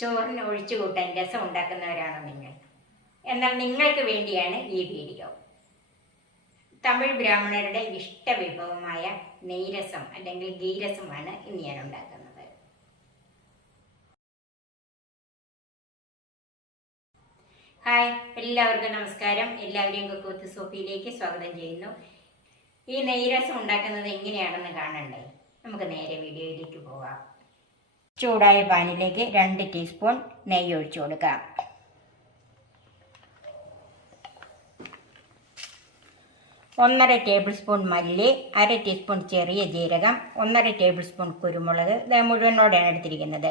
ചോറിന് ഒഴിച്ചു കൂട്ടാൻ രസം ഉണ്ടാക്കുന്നവരാണോ നിങ്ങൾ? എന്നാൽ നിങ്ങൾക്ക് വേണ്ടിയാണ് ഈ വീഡിയോ. തമിഴ് ബ്രാഹ്മണരുടെ ഇഷ്ടവിഭവമായ നെയ്രസം അല്ലെങ്കിൽ ഗീരസമാണ് ഇന്ന് ഞാൻ ഉണ്ടാക്കുന്നത്. ഹായ്, എല്ലാവർക്കും നമസ്കാരം. എല്ലാവരെയും കുക്കൂത്ത് സോഫിയിലേക്ക് സ്വാഗതം ചെയ്യുന്നു. ഈ നെയ്രസം ഉണ്ടാക്കുന്നത് എങ്ങനെയാണെന്ന് കാണണ്ടേ? നമുക്ക് നേരെ വീഡിയോയിലേക്ക് പോകാം. ചൂടായ പാനിലേക്ക് 2 ടീസ്പൂൺ നെയ്യ് ഒഴിച്ചു കൊടുക്കാം. ഒന്നര ടേബിൾ സ്പൂൺ മല്ലി, 1/2 ടീസ്പൂൺ ചെറിയ ജീരകം, 1/2 ടേബിൾ സ്പൂൺ കുരുമുളക്, ഇത് മുഴുവനോടെയാണ് എടുത്തിരിക്കുന്നത്,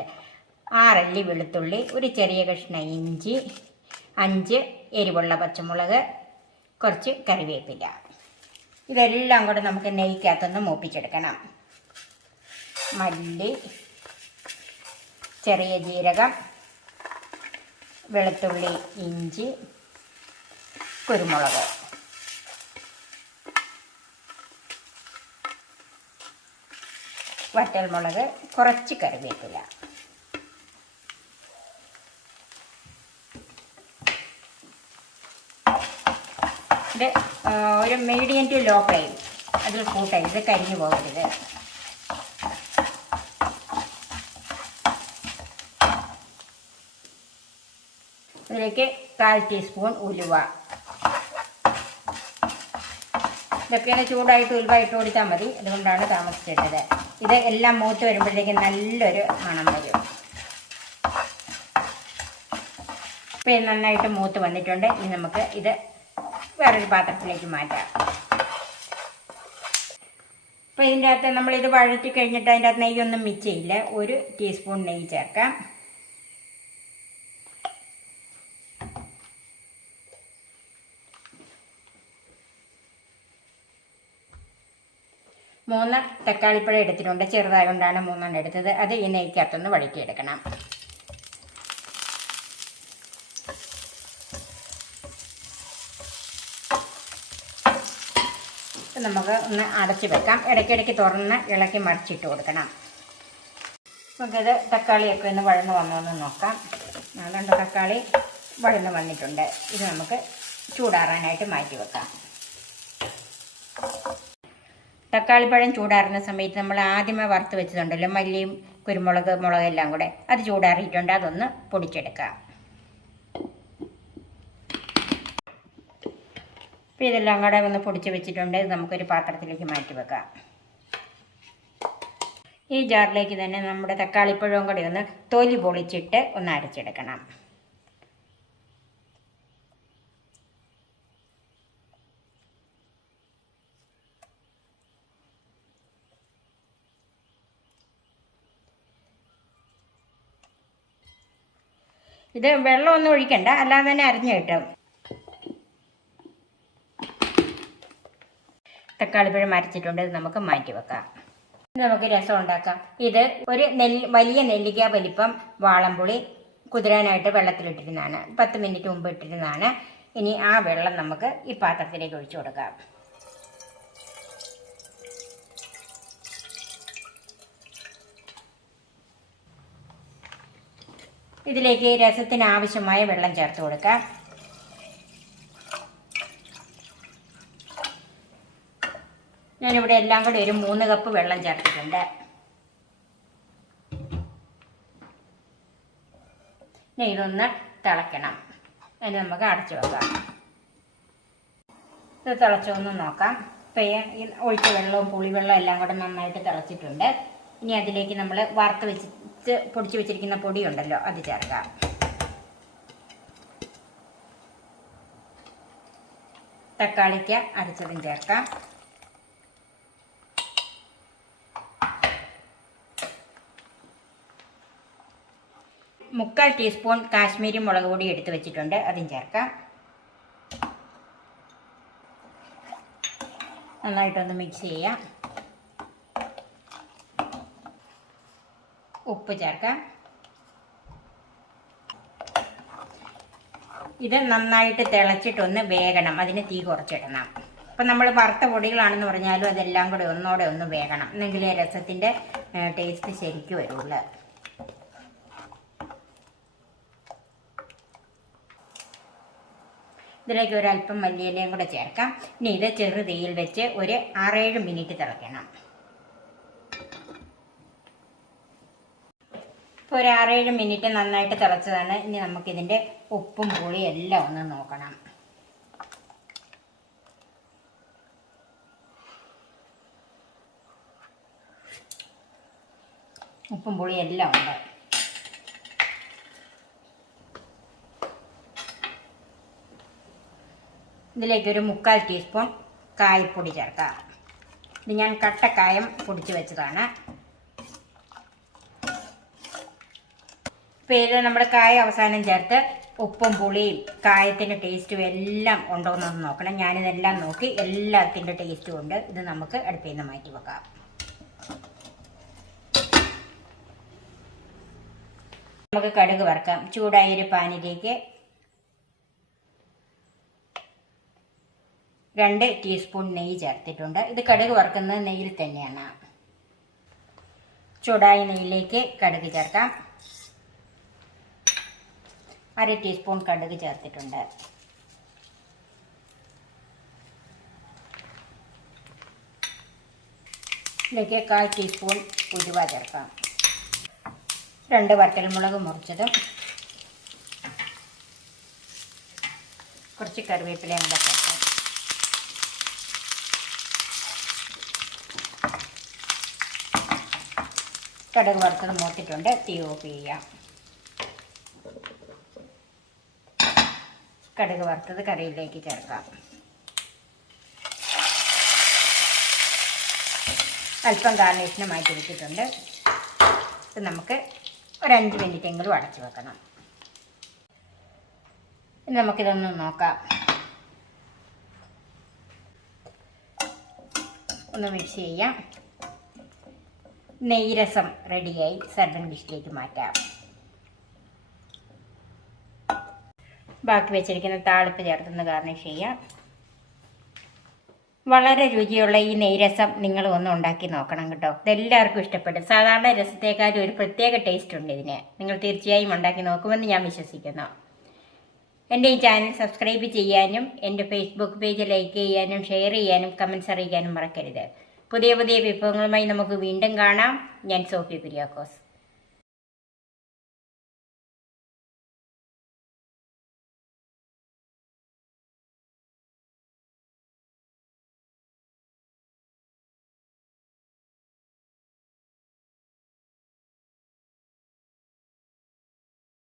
6 അല്ലി വെളുത്തുള്ളി, ഒരു ചെറിയ കഷ്ണം ഇഞ്ചി, 5 എരിവുള്ള പച്ചമുളക്, കുറച്ച് കറിവേപ്പില. ഇതെല്ലാം കൂടെ നമുക്ക് നെയ്ക്കകത്തൊന്ന് മൂപ്പിച്ചെടുക്കണം. മല്ലി, ചെറിയ ജീരകം, വെളുത്തുള്ളി, ഇഞ്ചി, കുരുമുളക്, വറ്റൽമുളക്, കുറച്ച് കറിവേപ്പില. ഇത് ഒരു മീഡിയം ടു ലോ ഫ്ലെയിം അതിൽ കൂട്ടരുത്, കരിഞ്ഞു പോകരുത്. ഇതിലേക്ക് 1/4 ടീസ്പൂൺ ഉലുവ. ഇതൊക്കെയാണ് ചൂടായിട്ട് ഉലുവ ഇട്ട് കൊടുത്താൽ മതി, അതുകൊണ്ടാണ് താമസിച്ചിട്ടത്. ഇത് എല്ലാം മൂത്ത് വരുമ്പോഴത്തേക്ക് നല്ലൊരു മണം വരും. ഇപ്പം ഇത് നന്നായിട്ട് മൂത്ത് വന്നിട്ടുണ്ട്. ഇനി നമുക്ക് ഇത് വേറൊരു പാത്രത്തിലേക്ക് മാറ്റാം. അപ്പോൾ ഇതിൻ്റെ അകത്ത് നമ്മളിത് വഴറ്റി കഴിഞ്ഞിട്ട് അതിൻ്റെ അകത്ത് നെയ്യൊന്നും മിച്ചയില്ല. 1 ടീസ്പൂൺ നെയ്യ് ചേർക്കാം. മൂന്ന് തക്കാളിപ്പഴം എടുത്തിട്ടുണ്ട്, ചെറുതായതുകൊണ്ടാണ് 3 എടുത്തത്. അത് ഈ നെയ്ക്കകത്തൊന്ന് വഴറ്റിയെടുക്കണം. നമുക്ക് ഒന്ന് അടച്ച് വെക്കാം. ഇടയ്ക്കിടയ്ക്ക് തുറന്ന് ഇളക്കി മറിച്ചിട്ട് കൊടുക്കണം. നമുക്കിത് തക്കാളിയൊക്കെ ഒന്ന് വഴന്ന് വന്നോന്ന് നോക്കാം. അതുകൊണ്ട് തക്കാളി വഴന്ന് വന്നിട്ടുണ്ട്. ഇത് നമുക്ക് ചൂടാറാനായിട്ട് മാറ്റി വെക്കാം. തക്കാളിപ്പഴം ചൂടാറുന്ന സമയത്ത് നമ്മൾ ആദ്യമേ വറുത്ത് വെച്ചതുണ്ടല്ലോ, മല്ലിയും കുരുമുളക്, മുളകെല്ലാം കൂടെ, അത് ചൂടാറിയിട്ടുണ്ട്. അതൊന്ന് പൊടിച്ചെടുക്കാം. അപ്പോൾ ഇതെല്ലാം കൂടെ ഒന്ന് പൊടിച്ച് വെച്ചിട്ടുണ്ട്. ഇത് നമുക്കൊരു പാത്രത്തിലേക്ക് മാറ്റി വെക്കാം. ഈ ജാറിലേക്ക് തന്നെ നമ്മുടെ തക്കാളിപ്പഴവും കൂടി ഒന്ന് തൊലി പൊളിച്ചിട്ട് ഒന്ന് അരച്ചെടുക്കണം. ഇത് വെള്ളമൊന്നും ഒഴിക്കണ്ട, അല്ലാതെ തന്നെ അരിഞ്ഞു കിട്ടും. തക്കാളിപ്പഴം അരച്ചിട്ടുണ്ട്. ഇത് നമുക്ക് മാറ്റി വെക്കാം. നമുക്ക് രസം ഉണ്ടാക്കാം. ഇത് ഒരു വലിയ നെല്ലിക്ക വലിപ്പം വാളംപുളി കുതിരാനായിട്ട് വെള്ളത്തിലിട്ടിരുന്നതാണ്. 10 മിനിറ്റ് മുമ്പ് ഇട്ടിരുന്നതാണ്. ഇനി ആ വെള്ളം നമുക്ക് ഈ പാത്രത്തിലേക്ക് ഒഴിച്ചു കൊടുക്കാം. ഇതിലേക്ക് രസത്തിന് ആവശ്യമായ വെള്ളം ചേർത്ത് കൊടുക്കാം. ഞാനിവിടെ എല്ലാം കൂടി ഒരു 3 കപ്പ് വെള്ളം ചേർത്തിട്ടുണ്ട്. ഇനി ഇതൊന്ന് തിളയ്ക്കണം. അതിന് നമുക്ക് അടച്ചു വെക്കാം. ഇത് തിളച്ചൊന്ന് നോക്കാം. ഇപ്പം ഈ ഒഴിച്ച വെള്ളവും പുളിവെള്ളവും എല്ലാം കൂടെ നന്നായിട്ട് തിളച്ചിട്ടുണ്ട്. ഇനി അതിലേക്ക് നമ്മൾ വറുത്ത് വെച്ച് പൊടിച്ച് വെച്ചിരിക്കുന്ന പൊടി ഉണ്ടല്ലോ, അത് ചേർക്കാം. തക്കാളിക്ക് അരച്ചതും ചേർക്കാം. മുക്കാൽ ടീസ്പൂൺ കാശ്മീരി മുളക് പൊടി എടുത്ത് വെച്ചിട്ടുണ്ട്, അതും ചേർക്കാം. നന്നായിട്ടൊന്ന് മിക്സ് ചെയ്യാം. ഉപ്പ് ചേർക്കാം. ഇത് നന്നായിട്ട് തിളച്ചിട്ടൊന്ന് വേകണം. അതിന് തീ കുറച്ചിടണം. അപ്പം നമ്മൾ വറുത്ത പൊടികളാണെന്ന് പറഞ്ഞാലും അതെല്ലാം കൂടെ ഒന്നോടെ ഒന്ന് വേകണം, എന്നെങ്കിലേ രസത്തിൻ്റെ ടേസ്റ്റ് ശരിക്കും വരുള്ളൂ. ഇതിലേക്ക് ഒരല്പം മല്ലിയിലയും കൂടെ ചേർക്കാം. ഇനി ഇത് ചെറു തീയിൽ വെച്ച് ഒരു 6-7 മിനിറ്റ് തിളയ്ക്കണം. ഇപ്പോൾ ഒരു 6-7 മിനിറ്റ് നന്നായിട്ട് തിളച്ചതാണ്. ഇനി നമുക്കിതിൻ്റെ ഉപ്പും പുളിയും എല്ലാം ഒന്ന് നോക്കണം. ഉപ്പും പുളിയും എല്ലാം ഉണ്ട്. ഇതിലേക്കൊരു 1/4 ടീസ്പൂൺ കായപ്പൊടി ചേർക്കാം. ഇത് ഞാൻ കട്ടക്കായം പൊടിച്ച് വെച്ചതാണ്. ഇപ്പോൾ ഇത് നമ്മുടെ കായ അവസാനം ചേർത്ത് ഉപ്പും പുളിയും കായത്തിൻ്റെ ടേസ്റ്റും എല്ലാം ഉണ്ടോ എന്നൊന്ന് നോക്കണം. ഞാനിതെല്ലാം നോക്കി എല്ലാത്തിൻ്റെ ടേസ്റ്റും ഉണ്ട്. ഇത് നമുക്ക് അടുപ്പിൽ നിന്ന് മാറ്റി വെക്കാം. നമുക്ക് കടുക് വറുക്കാം. ചൂടായൊരു പാനിലേക്ക് 2 ടീസ്പൂൺ നെയ്യ് ചേർത്തിട്ടുണ്ട്. ഇത് കടുക് വറുക്കുന്നത് നെയ്യിൽ തന്നെയാണ്. ചൂടായ നെയ്യിലേക്ക് കടുക് ചേർക്കാം. 1/2 ടീസ്പൂൺ കടുക് ചേർത്തിട്ടുണ്ട്. ഇതിലേക്ക് 1/4 ടീസ്പൂൺ ഉലുവ ചേർക്കാം. 2 വറ്റൽമുളക് മുറിച്ചതും കുറച്ച് കറിവേപ്പിലയും കൂടെ ചേർക്കാം. കടുക് വറുത്തത് മൂത്തിട്ടുണ്ട്. തീ ഓഫ് ചെയ്യാം. കടുക് വറുത്തത് കറിയിലേക്ക് ചേർക്കാം. അല്പം ഗാർണിഷിന് മാറ്റി വെച്ചിട്ടുണ്ട്. ഇത് നമുക്ക് ഒരു 5 മിനിറ്റെങ്കിലും അടച്ചു വെക്കണം. നമുക്കിതൊന്ന് നോക്കാം. ഒന്ന് മിക്സ് ചെയ്യാം. നെയ്രസം റെഡിയായി. സർവിംഗ് ഡിഷിലേക്ക് മാറ്റാം. ബാക്കി വെച്ചിരിക്കുന്ന താളിപ്പ് ചേർത്തൊന്ന് ഗാർണിഷ് ചെയ്യാം. വളരെ രുചിയുള്ള ഈ നെയ്രസം നിങ്ങൾ ഒന്ന് ഉണ്ടാക്കി നോക്കണം കേട്ടോ. ഇതെല്ലാവർക്കും ഇഷ്ടപ്പെടും. സാധാരണ രസത്തേക്കാളും ഒരു പ്രത്യേക ടേസ്റ്റ് ഉണ്ട് ഇതിന്. നിങ്ങൾ തീർച്ചയായും ഉണ്ടാക്കി നോക്കുമെന്ന് ഞാൻ വിശ്വസിക്കുന്നു. എൻ്റെ ഈ ചാനൽ സബ്സ്ക്രൈബ് ചെയ്യാനും എൻ്റെ ഫേസ്ബുക്ക് പേജ് ലൈക്ക് ചെയ്യാനും ഷെയർ ചെയ്യാനും കമൻറ്റ്സ് അറിയിക്കാനും മറക്കരുത്. പുതിയ പുതിയ വിഭവങ്ങളുമായി നമുക്ക് വീണ്ടും കാണാം. ഞാൻ സോഫി കുര്യാക്കോസ്.